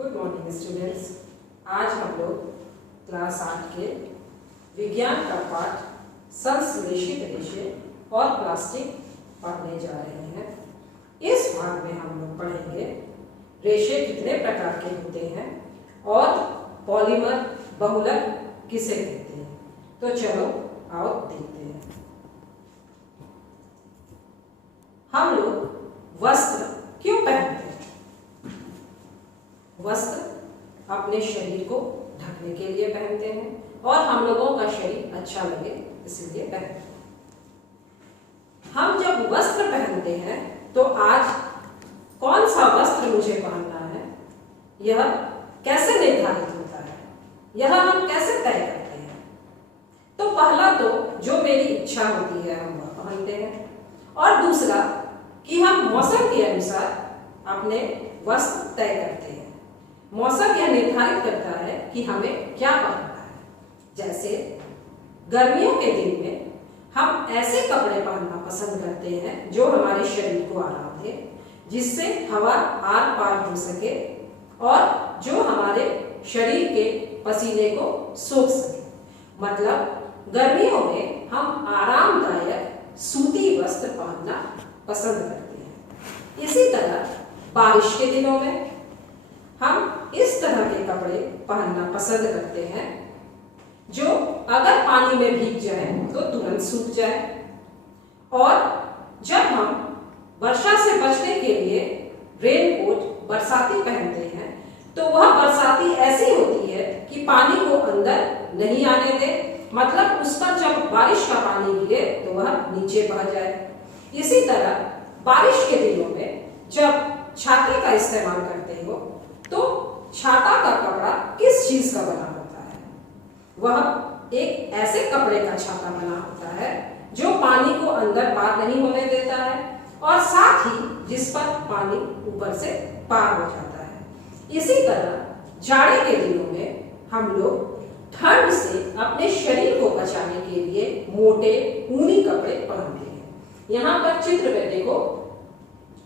Good morning students. आज हम लोग क्लास 8 के विज्ञान का पाठ संश्लेषित रेशे और प्लास्टिक पढ़ने जा रहे हैं। इस भाग में हम लोग पढ़ेंगे रेशे कितने प्रकार के होते हैं और पॉलीमर बहुलक किसे कहते हैं। तो चलो आओ देखते हैं। हम लोग वस्त्र क्यों पहनते हैं? वस्त्र अपने शरीर को ढकने के लिए पहनते हैं और हम लोगों का शरीर अच्छा लगे इसलिए पहनते हैं। हम जब वस्त्र पहनते हैं तो आज कौन सा वस्त्र मुझे पहनना है, यह कैसे निर्धारित होता है, यह हम कैसे तय करते हैं? तो पहला तो जो मेरी इच्छा होती है हम वह पहनते हैं, और दूसरा कि हम मौसम के अनुसार अपने वस्त्र तय करते हैं। मौसम यह निर्धारित करता है कि हमें क्या पहनना है। जैसे गर्मियों के दिन में हम ऐसे कपड़े पहनना पसंद करते हैं जो हमारे शरीर को आराम दे, जिससे हवा आर पार हो सके और जो हमारे शरीर के पसीने को सोख सके। मतलब गर्मियों में हम आरामदायक सूती वस्त्र पहनना पसंद करते हैं। इसी तरह बारिश के दिनों में हम इस तरह के कपड़े पहनना पसंद करते हैं जो अगर पानी में भीग जाए तो तुरंत सूख जाए। और जब हम वर्षा से बचने के लिए रेनकोट बरसाती पहनते हैं तो वह बरसाती ऐसी होती है कि पानी को अंदर नहीं आने दे, मतलब उस पर जब बारिश का पानी गिरे तो वह नीचे बह जाए। इसी तरह बारिश के दिनों में जब छाते का इस्तेमाल करते हो तो छाता का कपड़ा किस चीज का बना होता है? वह एक ऐसे कपड़े का छाता बना होता है जो पानी को अंदर पार नहीं होने देता है और साथ ही जिस पर पानी ऊपर से पार हो जाता है। इसी तरह जाड़े के दिनों में हम लोग ठंड से अपने शरीर को बचाने के लिए मोटे ऊनी कपड़े पहनते हैं। यहाँ पर चित्र में देखो,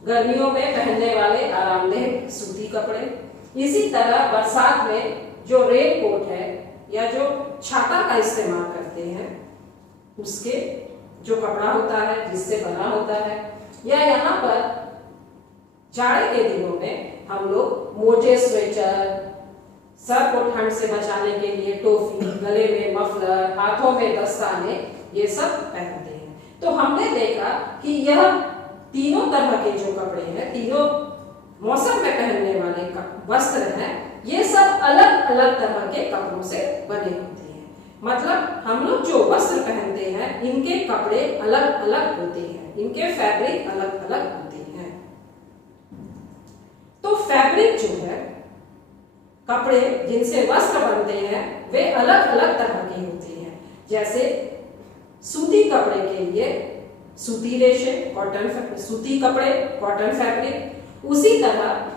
गर्मियों में पहनने वाले आरामदेह सूती कपड़े। इसी तरह बरसात में जो रेनकोट है या जो छाता का इस्तेमाल करते हैं उसके जो कपड़ा होता है जिससे बना होता है, या यहाँ पर जाड़े के दिनों में हम लोग मोटे स्वेटर, सर को ठंड से बचाने के लिए टोपी, गले में मफलर, हाथों में दस्ताने, ये सब पहनते हैं। तो हमने देखा कि यह तीनों तरह के जो कपड़े हैं, तीनों मौसम में पहनने वाले वस्त्र हैं, ये सब अलग अलग तरह के कपड़ों से बने होते हैं। मतलब हम लोग जो वस्त्र पहनते हैं इनके कपड़े अलग अलग होते हैं, इनके फैब्रिक अलग अलग होते हैं। तो फैब्रिक जो है, कपड़े जिनसे वस्त्र बनते हैं वे अलग अलग तरह के होते हैं। जैसे सूती कपड़े के लिए सूती रेशे, कॉटन, सूती कपड़े कॉटन फैब्रिक। उसी तरह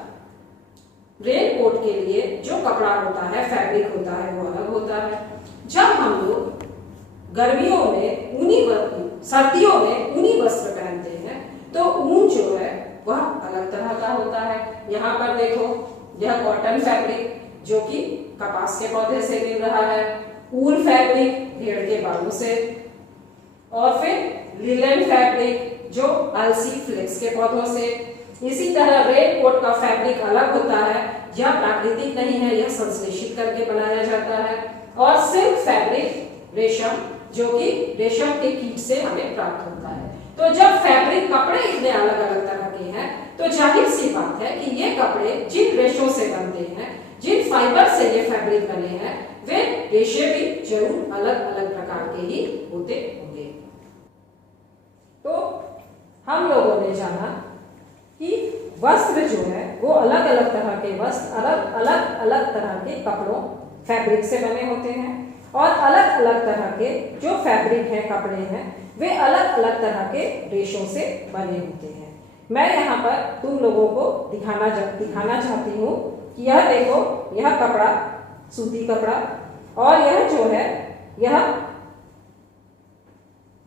रेनकोट के लिए जो कपड़ा होता है, फैब्रिक होता है, वो अलग होता है। जब हम लोग गर्मियों में सर्दियों में ऊनी वस्त्र पहनते हैं तो ऊन जो है वह अलग तरह का होता है। यहाँ पर देखो, यह कॉटन फैब्रिक जो कि कपास के पौधे से मिल रहा है, ऊल फैब्रिक भेड़ के बालों से, और फिर लिनन फैब्रिक जो अलसी फ्लेक्स के पौधों से। इसी तरह रेनकोट का फैब्रिक अलग होता है, यह प्राकृतिक नहीं है, यह संश्लेषित करके बनाया जाता है। और सिल्क फैब्रिक रेशम जो कि रेशम के कीट से हमें प्राप्त होता है। तो जब फैब्रिक कपड़े इतने अलग अलग तरह के हैं तो जाहिर सी बात है कि ये कपड़े जिन रेशों से बनते हैं, जिन फाइबर से ये फैब्रिक बने हैं, वे रेशे भी जरूर अलग अलग प्रकार के ही होते होंगे। तो हम लोगों ने जाना कि वस्त्र जो है वो अलग अलग तरह के वस्त्र अलग तरह के कपड़ों फैब्रिक से बने होते हैं, और अलग अलग तरह के जो फैब्रिक हैं, कपड़े हैं, वे अलग अलग तरह के रेशों से बने होते हैं। मैं यहाँ पर तुम लोगों को दिखाना चाहती हूँ कि यह देखो, यह कपड़ा सूती कपड़ा, और यह जो है यह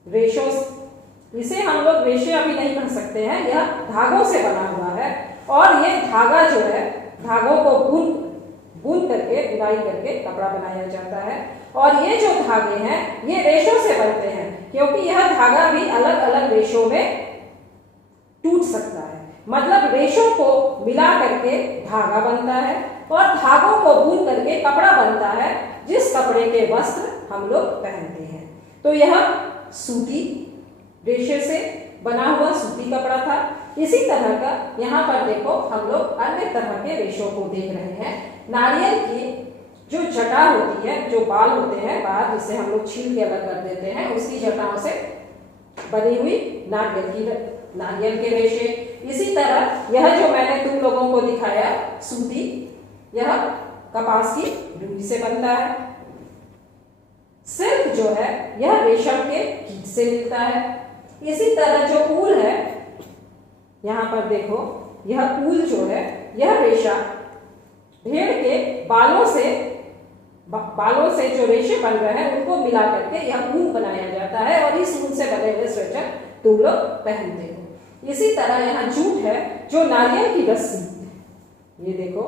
रेशों, इसे हम लोग रेशे अभी नहीं कह सकते हैं, यह धागों से बना हुआ है। और ये धागा जो है धागों को बुन करके बुनाई करके कपड़ा बनाया जाता है। और ये जो धागे हैं ये रेशों से बनते हैं, क्योंकि यह धागा भी अलग अलग रेशों में टूट सकता है। मतलब रेशों को मिला करके धागा बनता है और धागों को बुन करके कपड़ा बनता है, जिस कपड़े के वस्त्र हम लोग पहनते हैं। तो यह सूती रेशे से बना हुआ सूती कपड़ा था। इसी तरह का यहाँ पर देखो हम लोग अन्य तरह के रेशों को देख रहे हैं। नारियल की जो जटा होती है, जो बाल होते हैं बाहर, जिसे हम लोग छील के अलग कर देते हैं, उसकी जटाओं से बनी हुई नारियल के रेशे। इसी तरह यह जो मैंने तुम लोगों को दिखाया सूती, यह कपास की डोरी से बनता है। सिल्क जो है यह रेशम के कीट से मिलता है। इसी तरह जो ऊल है, यहाँ पर देखो यह ऊल जो है यह रेशा भेड़ के बालों से जो रेशे बन रहे हैं उनको मिला करके यह ऊन बनाया जाता है और इस ऊन से बने हुए स्वेटर तुम लोग पहनते हो। इसी तरह यहाँ जूट है, जो नारियल की रस्सी, ये देखो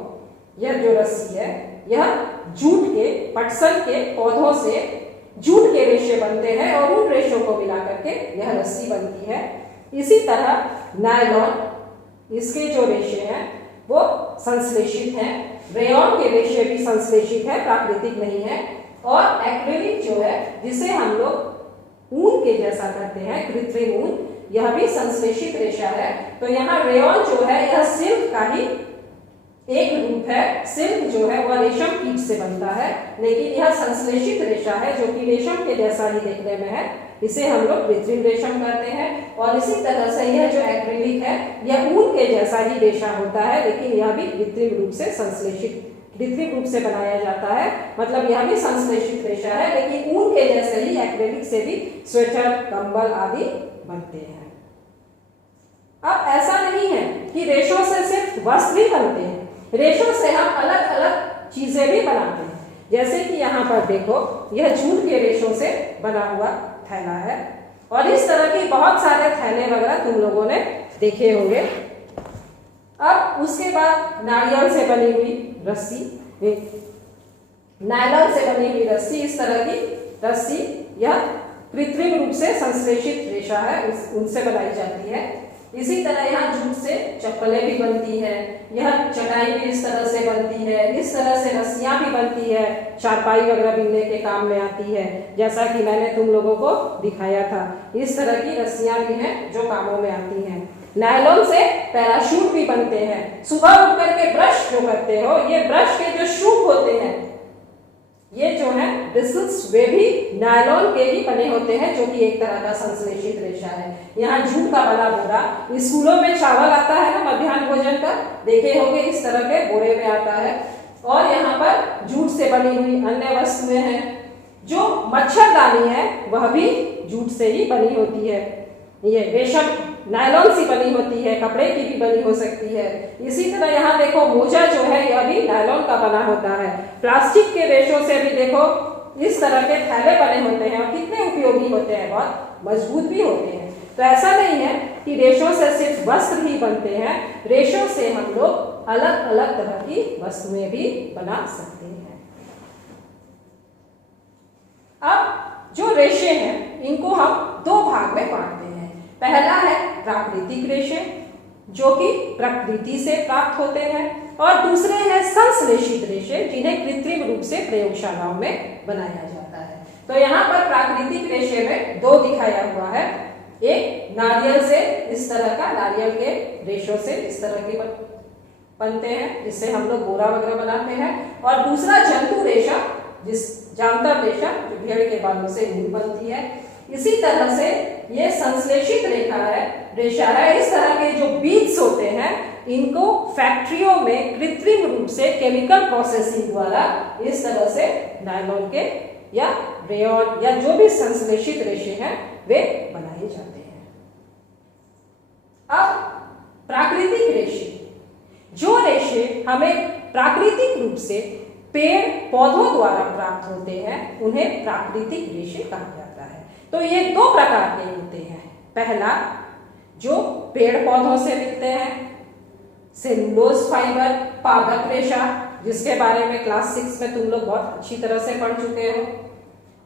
यह जो रस्सी है यह जूट के पटसन के पौधों से जूट के रेशे बनते हैं और उन रेशों को मिला करके यह रस्सी बनती है। इसी तरह नायलॉन, इसके जो रेशे हैं वो संश्लेषित हैं। रेयॉन के रेशे भी संश्लेषित है, प्राकृतिक नहीं है। और एक्रिलिक जो है जिसे हम लोग ऊन के जैसा करते हैं, कृत्रिम ऊन, यह भी संश्लेषित रेशा है। तो यहाँ रेयॉन जो है यह सिल्क का ही एक रूप है। सिल्क जो है वह रेशम कीट से बनता है, लेकिन यह संश्लेषित रेशा है जो कि रेशम के जैसा ही देखने में है। इसे हम लोग कृत्रिम रेशम कहते हैं। और इसी तरह से यह जो एक्रिलिक है यह ऊन के जैसा ही रेशा होता है, लेकिन यह भी कृत्रिम रूप से कृत्रिम रूप से बनाया जाता है। मतलब यह भी संश्लेषित रेशा है, लेकिन ऊन के जैसे ही एक्रिलिक से भी स्वेटर, कंबल आदि बनते हैं। अब ऐसा नहीं है कि रेशों से सिर्फ वस्त्र ही बनते हैं, रेशों से हम अलग अलग चीजें भी बनाते हैं। जैसे कि यहाँ पर देखो यह जूट के रेशों से बना हुआ थैला है और इस तरह के बहुत सारे थैले वगैरह तुम लोगों ने देखे होंगे। अब उसके बाद नारियल से बनी हुई रस्सी, नायलॉन से बनी हुई रस्सी, इस तरह की रस्सी यह कृत्रिम रूप से संश्लेषित रेशा है, उनसे बनाई जाती है। इसी तरह यहाँ जूट से चप्पलें भी बनती है, यह चटाई भी इस तरह से बनती है, इस तरह से रस्सियाँ भी बनती है, चारपाई वगैरह बिनने के काम में आती है, जैसा कि मैंने तुम लोगों को दिखाया था। इस तरह की रस्सियाँ भी हैं जो कामों में आती हैं। नायलॉन से पैराशूट भी बनते हैं। सुबह उठ करके ब्रश जो करते हो, ये ब्रश के जो शूट होते हैं, ये जो है ब्रिसल्स, वे भी नायलॉन के ही बने होते हैं, जो कि एक तरह का संश्लेषित रेशा है। यहाँ जूट का बना बोरा, स्कूलों में चावल आता है ना मध्याह्न भोजन का, देखे होंगे इस तरह के बोरे में आता है। और यहाँ पर जूट से बनी हुई अन्य वस्तुएं हैं। जो मच्छरदानी है वह भी जूट से ही बनी होती है। ये रेशम नायलॉन से बनी होती है, कपड़े की भी बनी हो सकती है। इसी तरह यहाँ देखो मोजा जो है यह भी नायलॉन का बना होता है। प्लास्टिक के रेशों से भी देखो इस तरह के थैले बने होते हैं और कितने उपयोगी होते हैं, बहुत मजबूत भी होते हैं। तो ऐसा नहीं है कि रेशों से सिर्फ वस्त्र ही बनते हैं, रेशों से हम लोग अलग अलग तरह की वस्तुएं भी बना सकते हैं। अब जो रेशे हैं इनको हम दो भाग में बांटते हैं। पहला है प्राकृतिक रेशे, जो कि प्रकृति से प्राप्त होते हैं, और दूसरे हैं संश्लेषित रेशे, जिन्हें कृत्रिम रूप से प्रयोगशालाओं में बनाया जाता है। तो यहाँ पर प्राकृतिक रेशे में दो दिखाया हुआ है। एक नारियल से, इस तरह का नारियल के रेशों से इस तरह के बनते हैं, जिससे हम लोग बोरा वगैरह बनाते हैं। और दूसरा जंतु रेशा, जानतर रेशा, जो भेड़ के बालों से ऊन बनती है। इसी तरह से ये संश्लेषित रेशा है। इस तरह के जो बीड्स होते हैं इनको फैक्ट्रियों में कृत्रिम रूप से केमिकल प्रोसेसिंग द्वारा इस तरह से नायलॉन के या रेयॉन या जो भी संश्लेषित रेशे हैं वे बनाए जाते हैं। अब प्राकृतिक रेशे, जो रेशे हमें प्राकृतिक रूप से पेड़ पौधों द्वारा प्राप्त होते हैं, उन्हें प्राकृतिक रेशे कहा जाता है। तो ये दो प्रकार के होते हैं। पहला जो पेड़ पौधों से मिलते हैं, सेलुलोज फाइबर, पादप रेशा, जिसके बारे में क्लास 6 में तुम लोग बहुत अच्छी तरह से पढ़ चुके हो।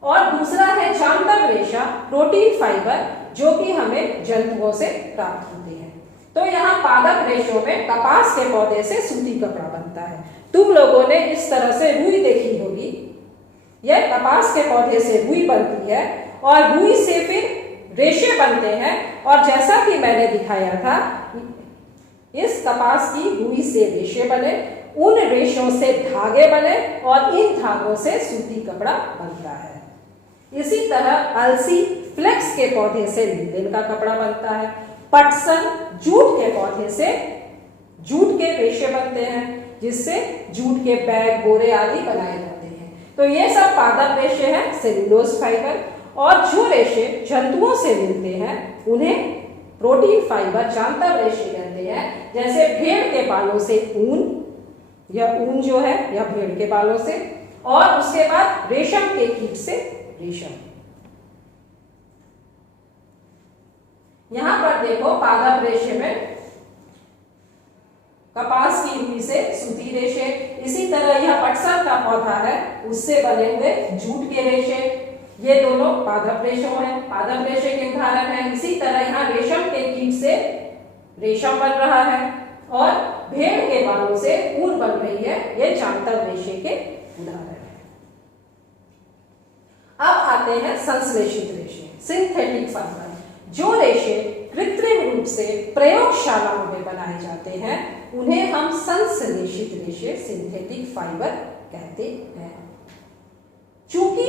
और दूसरा है जांतव रेशा, प्रोटीन फाइबर, जो कि हमें जंतुओं से प्राप्त होते हैं। तो यहाँ पादप रेशों में कपास के पौधे से सूती कपड़ा बनता है। तुम लोगों ने इस तरह से रुई देखी होगी, यह कपास के पौधे से रुई बनती है और रुई से फिर रेशे बनते हैं। और जैसा कि मैंने दिखाया था, इस कपास की रुई से रेशे बने, उन रेशों से धागे बने और इन धागों से सूती कपड़ा बनता है। इसी तरह अलसी, फ्लेक्स के पौधे से लिनन का कपड़ा बनता है। पटसन, जूट के पौधे से जूट के रेशे बनते हैं, जिससे जूट के बैग, बोरे आदि बनाए जाते हैं। तो ये सब पादप रेशे हैं, सेलुलोज फाइबर। और जो रेशे जंतुओं से मिलते हैं उन्हें प्रोटीन फाइबर, जांतव रेशे कहते हैं। जैसे भेड़ के बालों से ऊन, यह ऊन जो है यह भेड़ के बालों से, और उसके बाद रेशम के कीट से रेशम। यहां पर देखो पादप रेशे में कपास की रुई से सूती रेशे, इसी तरह यह पटसन का पौधा है, उससे बने हुए जूट के रेशे। ये दोनों पादप रेशों हैं, पादप रेशे के उदाहरण हैं। इसी तरह यहाँ रेशम के कीट से रेशम बन रहा है और भेड़ के बालों से ऊन बन रही है, ये जांतव रेशे के उदाहरण हैं। अब आते हैं संश्लेषित रेशे, सिंथेटिक फाइबर। जो रेशे कृत्रिम रूप से प्रयोगशालाओं में बनाए जाते हैं उन्हें हम संश्लेषित रेशे, सिंथेटिक फाइबर कहते हैं। चूंकि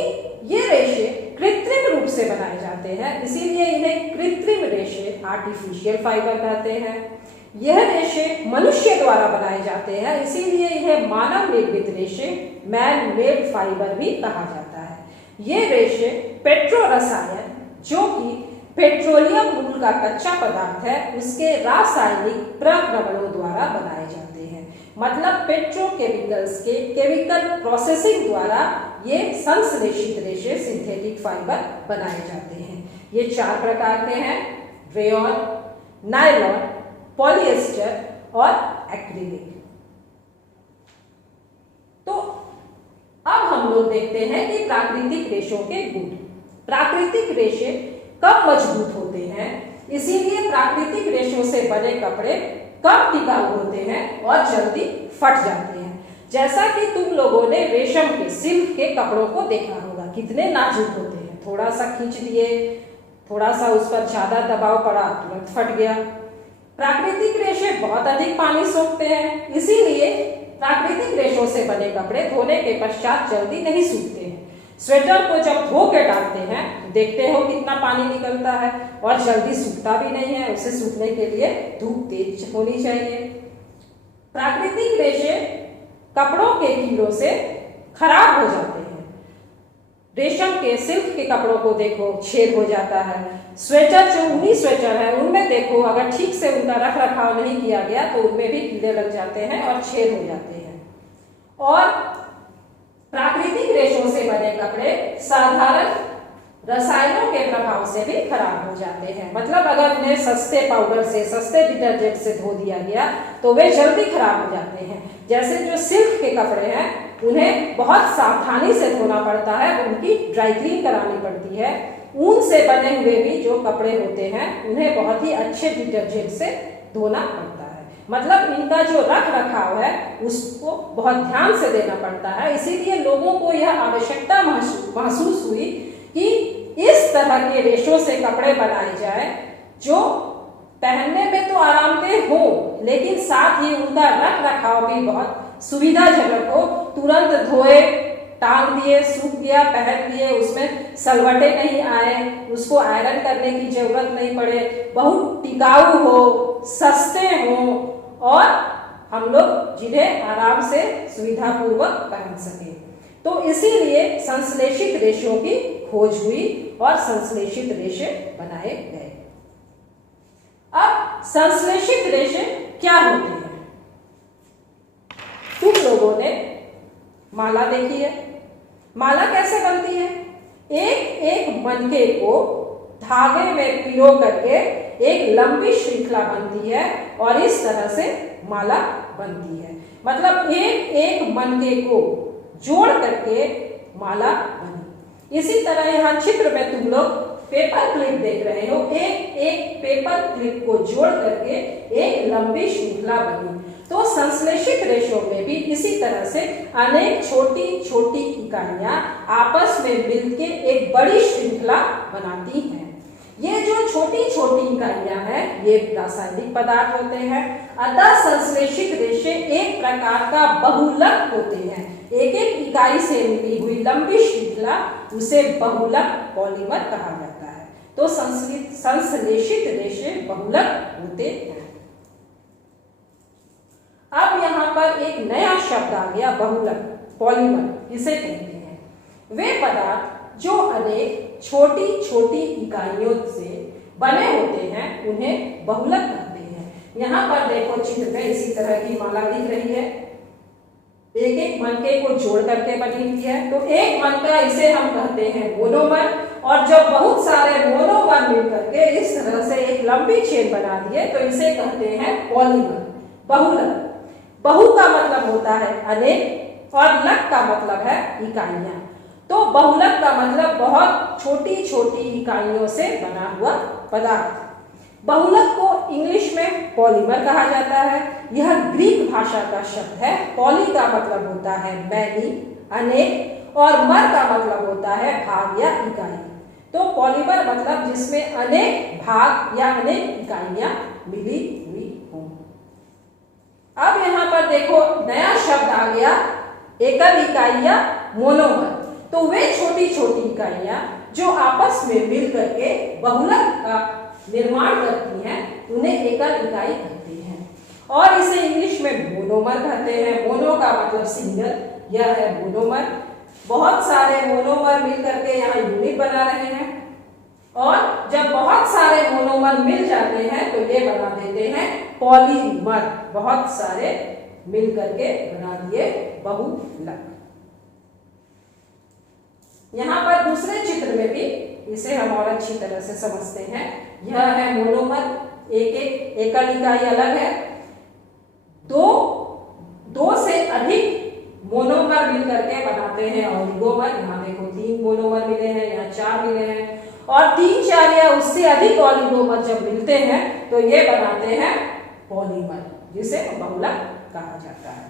ये रेशे कृत्रिम रूप से बनाए जाते हैं, इसीलिए इन्हें कृत्रिम रेशे, आर्टिफिशियल फाइबर कहते हैं। यह रेशे मनुष्य द्वारा बनाए जाते हैं, इसीलिए इन्हें मानव निर्मित रेशे, मैन मेड फाइबर भी कहा जाता है। ये रेशे पेट्रो रसायन, जो कि पेट्रोलियम मूल का कच्चा पदार्थ है, उसके रासायनिक प्रक्रमणों द्वारा बनाए जाते हैं। मतलब पेट्रोकेमिकल्स के केमिकल प्रोसेसिंग द्वारा ये संश्लेषित रेशे, सिंथेटिक फाइबर बनाए जाते हैं। ये 4 प्रकार के हैं: रेयॉन, नायलॉन, पॉलिएस्टर और एक्रिलिक। तो अब हम लोग देखते हैं कि प्राकृतिक रेशों के गुण। प्राकृतिक रेशे कम मजबूत होते हैं, इसीलिए प्राकृतिक रेशों से बने कपड़े कम टिकाऊ होते हैं और जल्दी फट जाते हैं। जैसा कि तुम लोगों ने रेशम के, सिल्क के कपड़ों को देखा होगा, कितने नाजुक होते हैं। थोड़ा सा खींच दिए, थोड़ा सा उस पर ज्यादा दबाव पड़ा, तुरंत फट गया। प्राकृतिक रेशे बहुत अधिक पानी सोखते हैं, इसीलिए प्राकृतिक रेशों से बने कपड़े धोने के पश्चात जल्दी नहीं सूखते हैं। स्वेटर को जब धो के डालते हैं तो देखते हो कितना पानी निकलता है और जल्दी सूखता भी नहीं है। उसे सूखने के लिए धूप तेज होनी चाहिए। प्राकृतिक रेशे कपड़ों के कीड़ों से खराब हो जाते हैं। रेशम के, सिल्क के कपड़ों को देखो, छेद हो जाता है। स्वेटर, जो ऊनी स्वेटर है, उनमें देखो अगर ठीक से उनका रख रखाव नहीं किया गया तो उनमें भी कीड़े लग जाते हैं और छेद हो जाते हैं। और प्राकृतिक रेशों से बने कपड़े साधारण रसायनों के प्रभाव से भी खराब हो जाते हैं। मतलब अगर उन्हें सस्ते पाउडर से, सस्ते डिटर्जेंट से धो दिया गया तो वे जल्दी खराब हो जाते हैं। जैसे जो सिल्क के कपड़े हैं उन्हें बहुत सावधानी से धोना पड़ता है, उनकी ड्राई क्लीन करानी पड़ती है। ऊन से बने हुए भी जो कपड़े होते हैं उन्हें बहुत ही अच्छे डिटर्जेंट से धोना पड़ता है। मतलब इनका जो रख रखाव है उसको बहुत ध्यान से देना पड़ता है। इसीलिए लोगों को यह आवश्यकता महसूस हुई कि इस तरह के रेशों से कपड़े बनाए जाए जो पहनने में तो आरामदेह हो, लेकिन साथ ही उनका रख रखाव भी बहुत सुविधाजनक हो। तुरंत धोए, टांग दिए, सूख गया, पहन लिए, उसमें सलवटे नहीं आए, उसको आयरन करने की जरूरत नहीं पड़े, बहुत टिकाऊ हो, सस्ते हो और हम लोग जिन्हें आराम से सुविधापूर्वक पहन सके। तो इसीलिए संश्लेषित रेशों की खोज हुई और संश्लेषित रेशे बनाए गए। अब संश्लेषित रेशे क्या होते हैं? तुम लोगों ने माला देखी है। माला कैसे बनती है? एक एक मनके को धागे में पिरो करके एक लंबी श्रृंखला बनती है और इस तरह से माला बनती है। मतलब एक एक मनके को जोड़ करके माला बनी। इसी तरह यहाँ चित्र में तुम लोग पेपर क्लिप देख रहे हो, एक एक पेपर क्लिप को जोड़ करके एक लंबी श्रृंखला बनी। तो संश्लेषित रेशों में भी इसी तरह से अनेक छोटी छोटी इकाइयां आपस में मिलकर एक बड़ी श्रृंखला बनाती हैं। ये जो छोटी छोटी इकाइयां हैं ये रासायनिक पदार्थ होते हैं। अतः संश्लेषित रेशे एक प्रकार का बहुलक होते हैं। एक एक इकाई से मिली हुई लंबी श्रृंखला उसे बहुलक पॉलीमर कहा जाता है। तो संश्लेषित रेशे बहुलक होते हैं। अब यहाँ पर एक नया शब्द आ गया, बहुलक, पॉलीमर इसे कहते हैं। वे पदार्थ जो अनेक छोटी छोटी इकाइयों से बने होते हैं उन्हें बहुलक कहते हैं। यहाँ पर देखो चित्र में इसी तरह की माला दिख रही है, एक एक मनके को जोड़ करके बनी हुई है। तो एक मनका इसे हम कहते हैं मोनोमर, और जब बहुत सारे मोनोमर मिलकर के इस तरह से एक लंबी चेन बना दिए तो इसे कहते हैं पॉलीमर, बहुलक। बहु का मतलब होता है अनेक और लक का मतलब है इकाइयां। तो बहुलक का मतलब बहुत छोटी छोटी इकाइयों से बना हुआ पदार्थ। बहुलक को इंग्लिश में पॉलीमर कहा जाता है। यह ग्रीक भाषा का शब्द है। पॉली का मतलब होता है मैनी, अनेक, और मर का मतलब होता है भाग या इकाई। तो पॉलीमर मतलब जिसमें अनेक भाग या अनेक इकाइयां मिली हुई हों। अब यहाँ पर देखो नया शब्द आ गया, एकल इकाई या मोनोमर। तो वे छोटी छोटी इकाइयां जो आपस में मिल करके बहुलक का निर्माण करती हैं उन्हें एकल इकाई कहते हैं। और इसे इंग्लिश में मोनोमर कहते हैं। मोनो का मतलब सिंगल, यह है मोनोमर। बहुत सारे मोनोमर मिल करके यहाँ यूनिट बना रहे हैं, और जब बहुत सारे मोनोमर मिल जाते हैं तो ये बना देते हैं पॉलीमर। बहुत सारे मिल करके बना दिए बहुलक। यहाँ पर दूसरे चित्र में भी इसे हम और अच्छी तरह से समझते हैं। यह है मोनोमर, एक एक एकल इकाई अलग है। दो से अधिक मोनोमर मिल करके बनाते हैं ऑलिगोमर। यहाँ देखो 3 मोनोमर मिले हैं, यहाँ 4 मिले हैं, और 3, 4 या उससे अधिक ऑलिगोमर जब मिलते हैं तो ये बनाते हैं पॉलीमर, जिसे बहुलक कहा जाता है।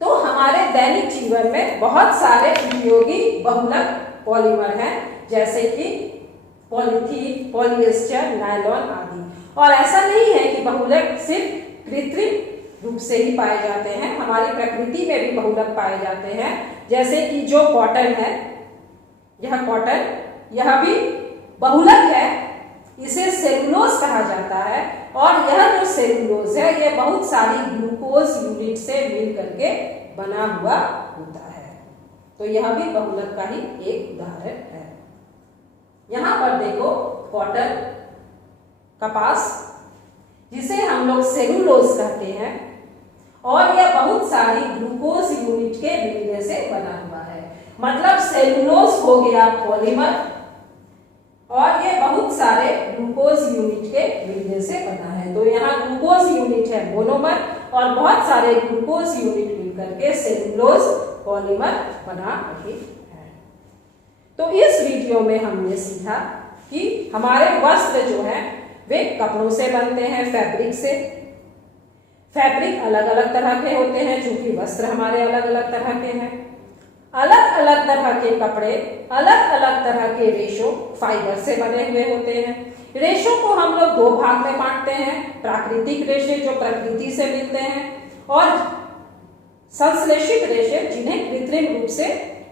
तो हमारे दैनिक जीवन में बहुत सारे उपयोगी बहुलक पॉलीमर हैं, जैसे कि पॉलीथीन, पॉलिएस्टर, नायलॉन आदि। और ऐसा नहीं है कि बहुलक सिर्फ कृत्रिम रूप से ही पाए जाते हैं, हमारी प्रकृति में भी बहुलक पाए जाते हैं। जैसे कि जो कॉटन है, यह कॉटन, यह भी बहुलक है। इसे सेलुलोज कहा जाता है, और यह जो सेलुलोज है यह बहुत सारी ग्लूकोज यूनिट से मिल करके बना हुआ होता है। तो यह भी बहुलक का ही एक उदाहरण है। यहाँ पर देखो कॉटन, कपास, जिसे हम लोग सेलुलोज कहते हैं, और यह बहुत सारी ग्लूकोज यूनिट के मिलने से बना हुआ है। मतलब सेलुलोज हो गया पॉलीमर, और ये बहुत सारे ग्लूकोज यूनिट के मिलने से बना है। तो यहाँ ग्लूकोज यूनिट है मोनोमर, और बहुत सारे ग्लूकोज यूनिट मिलकर के सेलुलोज पॉलीमर बना रहे हैं। तो इस वीडियो में हमने सीखा कि हमारे वस्त्र जो हैं वे कपड़ों से बनते हैं, फैब्रिक से। फैब्रिक अलग अलग तरह के होते हैं, चूंकि वस्त्र हमारे अलग अलग तरह के हैं। अलग अलग तरह के कपड़े अलग अलग तरह के रेशों, फाइबर से बने हुए होते हैं। रेशों को हम लोग 2 भाग में बांटते हैं, प्राकृतिक रेशे जो प्रकृति से मिलते हैं, और संश्लेषित रेशे जिन्हें कृत्रिम रूप से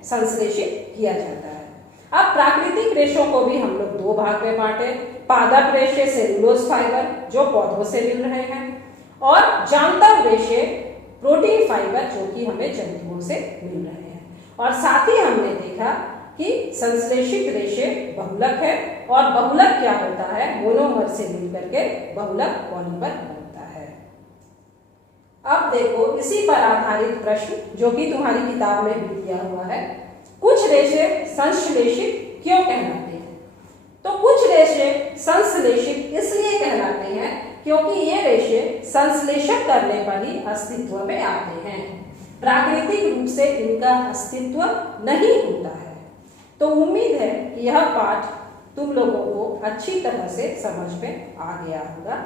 संश्लेषित किया जाता है। अब प्राकृतिक रेशों को भी हम लोग 2 भाग में बांटे, पादप रेशे सेलुलोज फाइबर जो पौधों से मिल रहे हैं, और जांतव रेशे प्रोटीन फाइबर जो कि हमें जंतुओं से मिल रहे हैं। और साथ ही हमने देखा कि संश्लेषित रेशे बहुलक है, और बहुलक क्या होता है, मोनोमर से मिलकर के बहुलक पॉलीमर बनता है। अब देखो इसी पर आधारित प्रश्न जो कि तुम्हारी किताब में भी दिया हुआ है, कुछ रेशे संश्लेषित क्यों कहलाते हैं? तो कुछ रेशे संश्लेषित इसलिए कहलाते हैं क्योंकि ये रेशे संश्लेषण करने पर ही अस्तित्व में आते हैं। प्राकृतिक रूप से इनका अस्तित्व नहीं होता है। तो उम्मीद है कि यह पाठ तुम लोगों को अच्छी तरह से समझ में आ गया होगा।